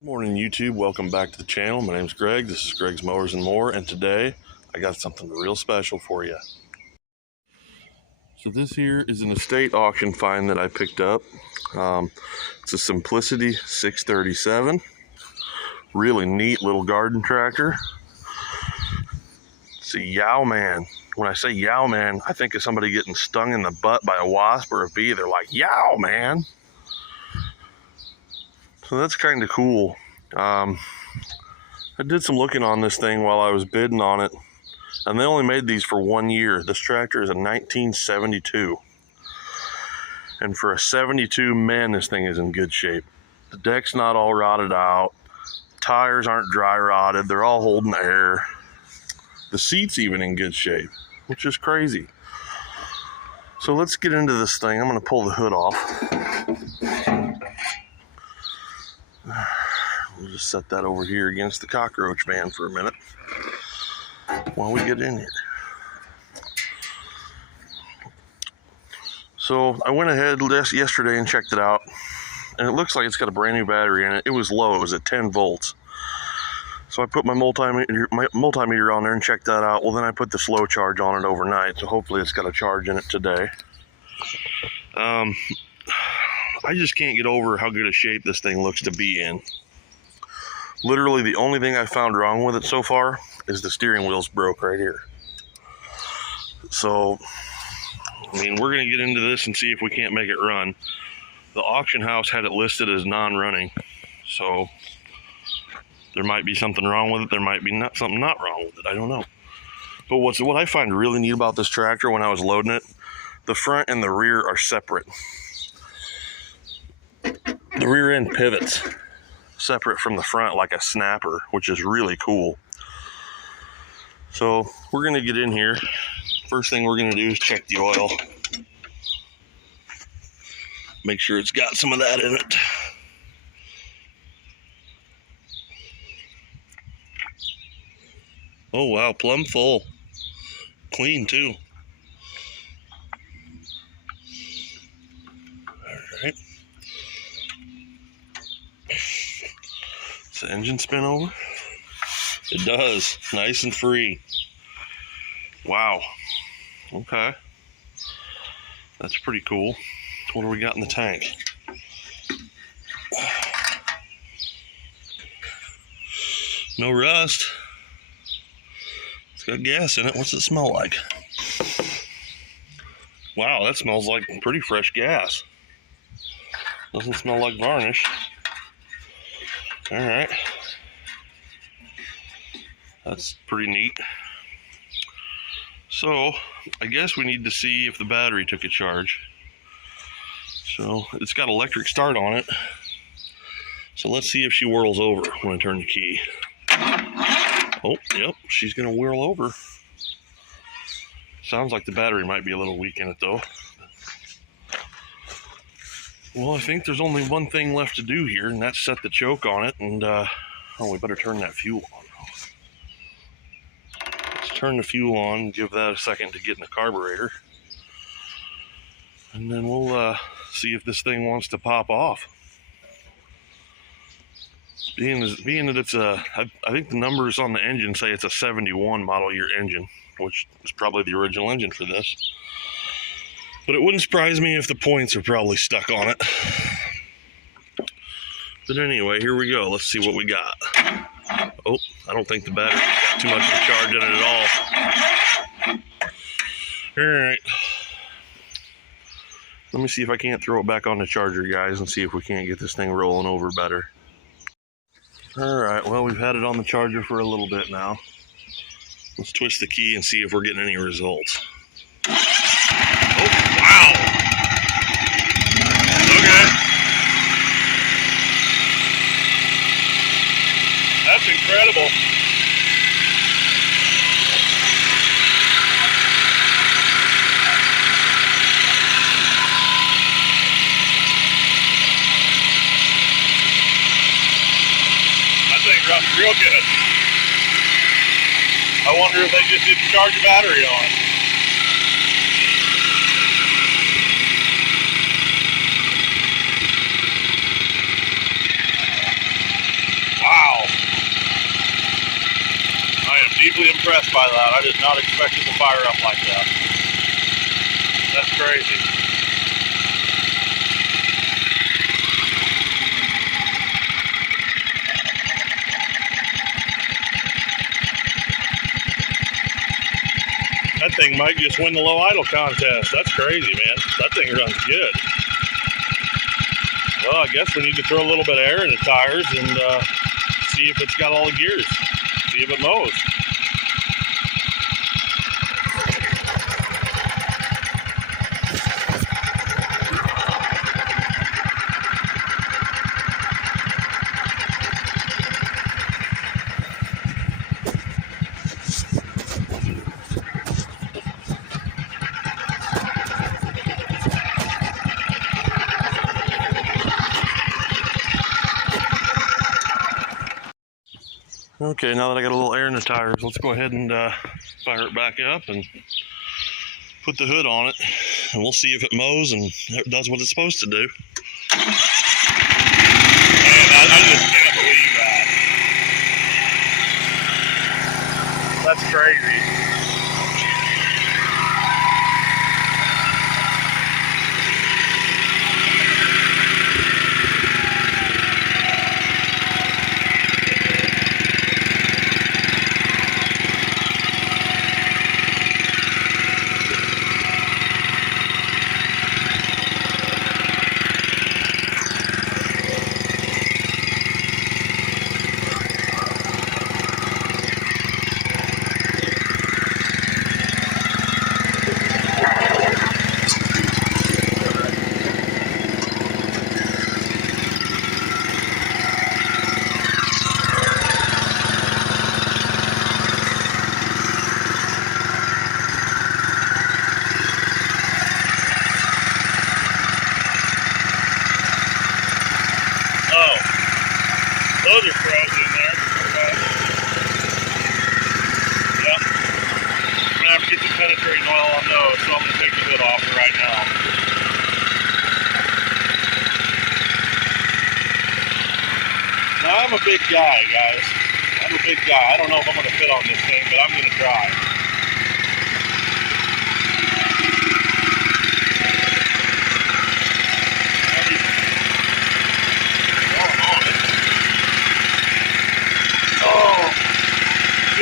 Morning YouTube, welcome back to the channel. My name is Greg. This is Greg's Mowers and More, and today I got something real special for you. So this here is an estate auction find that I picked up. It's a Simplicity 637. Really neat little garden tractor. It's a yeoman. When I say yeoman, I think of somebody getting stung in the butt by a wasp or a bee. They're like, yeoman. So that's kind of cool. I did some looking on this thing while I was bidding on it, and they only made these for 1 year. This tractor is a 1972, and for a 72, man, this thing is in good shape. The deck's not all rotted out, tires aren't dry rotted, they're all holding air. The seat's even in good shape, which is crazy. So let's get into this thing. I'm going to pull the hood off. We'll just set that over here against the cockroach van for a minute while we get in here. So I went ahead yesterday and checked it out, and it looks like it's got a brand new battery in it. It was low, it was at 10 volts. So I put my multimeter on there and checked that out. Well, then I put the slow charge on it overnight, so hopefully it's got a charge in it today. I just can't get over how good a shape this thing looks to be in. Literally the only thing I found wrong with it so far is the steering wheel's broke right here. So, I mean, we're gonna get into this and see if we can't make it run. The auction house had it listed as non-running, so there might be something wrong with it. There might be something not wrong with it. I don't know. But what I find really neat about this tractor when I was loading it, the front and the rear are separate. The rear end pivots separate from the front like a snapper, which is really cool. So we're gonna get in here. First thing we're gonna do is check the oil. Make sure it's got some of that in it. Oh wow, plumb full. Clean too. All right. Does the engine spin over? It does. Nice and free. Wow. Okay. That's pretty cool. What do we got in the tank? No rust. It's got gas in it. What's it smell like? Wow, that smells like pretty fresh gas. Doesn't smell like varnish. All right. That's pretty neat. So, I guess we need to see if the battery took a charge. So, it's got electric start on it. So let's see if she whirls over when I turn the key. Oh, yep, she's gonna whirl over. Sounds like the battery might be a little weak in it though. Well, I think there's only one thing left to do here, and that's set the choke on it, and oh, we better turn that fuel on. Let's turn the fuel on and give that a second to get in the carburetor. And then we'll see if this thing wants to pop off. Being that it's I think the numbers on the engine say it's a 71 model year engine, which is probably the original engine for this. But it wouldn't surprise me if the points are probably stuck on it. But anyway, here we go. Let's see what we got. Oh, I don't think the battery's got too much of a charge in it at all. All right. Let me see if I can't throw it back on the charger, guys, and see if we can't get this thing rolling over better. All right, well, we've had it on the charger for a little bit now. Let's twist the key and see if we're getting any results. Oh, wow. Okay. That's incredible. That thing runs real good. I wonder if they just didn't charge a battery on it. actually impressed by that. I did not expect it to fire up like that. That's crazy. That thing might just win the low idle contest. That's crazy, man. That thing runs good. Well, I guess we need to throw a little bit of air in the tires and see if it's got all the gears. See if it mows. Okay, now that I got a little air in the tires, let's go ahead and fire it back up and put the hood on it, and we'll see if it mows and does what it's supposed to do. Man, I just can't believe that. That's crazy. Those are frozen in there. Okay. Yep. I'm going to have to get some penetrating oil on those, so I'm going to take the hood off right now. Now, I'm a big guy, guys. I'm a big guy. I don't know if I'm going to fit on this thing, but I'm going to try.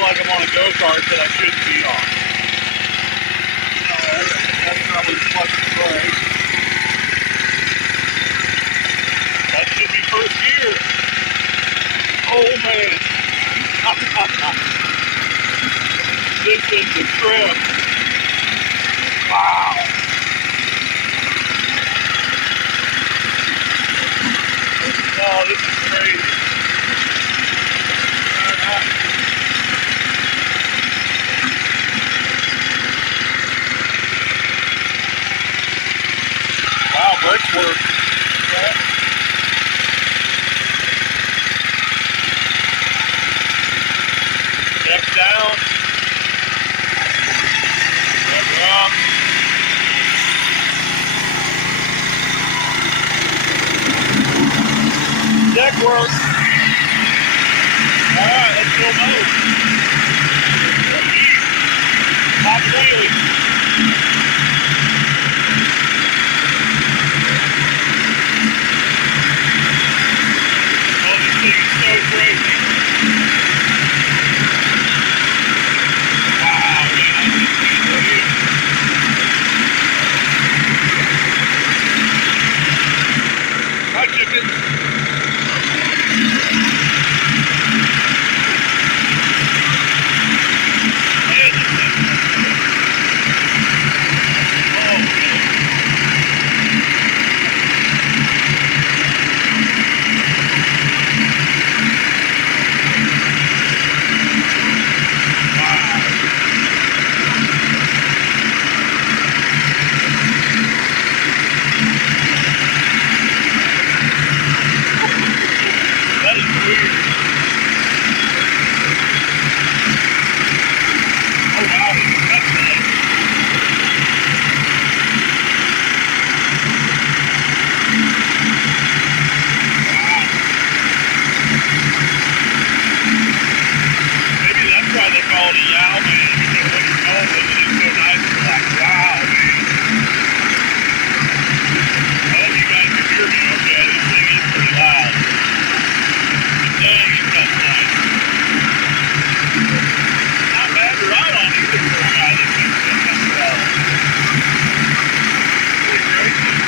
Like I'm on a go-kart that I shouldn't be on. That's probably clutch and brake. That should be first gear. Oh man. This is the trip. Wow. Oh, this is crazy. Brakes work. Okay. Deck down. Deck up. Deck work. Alright, let's go move. Top wheelie. call it a yeoman. You know what you're going with it. It's so nice. You're like, wow, man. I hope you guys can hear me okay. This thing is pretty loud. But dang, it cuts nice. Not bad to ride on either for a guy that thinks that's well. Pretty crazy.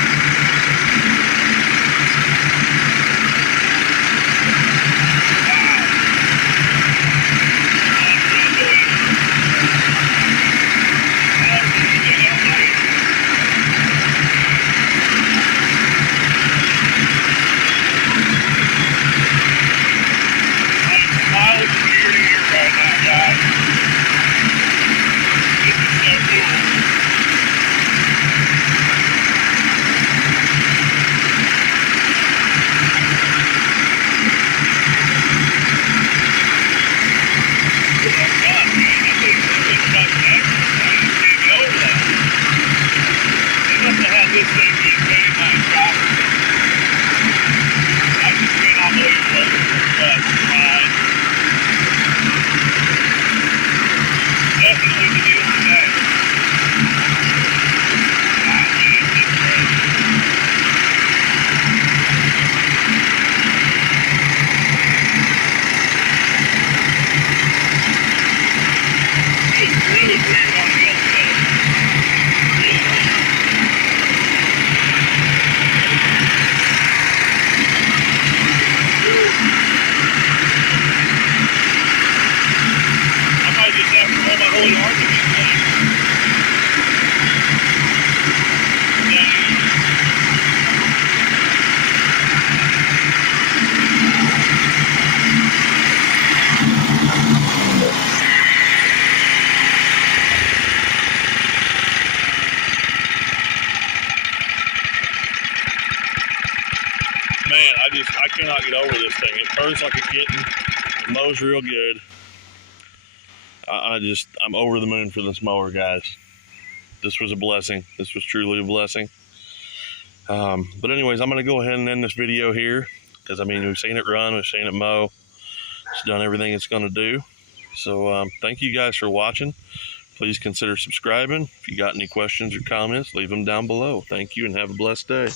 Man, I cannot get over this thing. It purrs like a kitten. It mows real good. I'm over the moon for this mower, guys. This was a blessing. This was truly a blessing. But anyways, I'm going to go ahead and end this video here because, I mean, we've seen it run, we've seen it mow. It's done everything it's going to do. So thank you guys for watching. Please consider subscribing. If you got any questions or comments, leave them down below. Thank you and have a blessed day.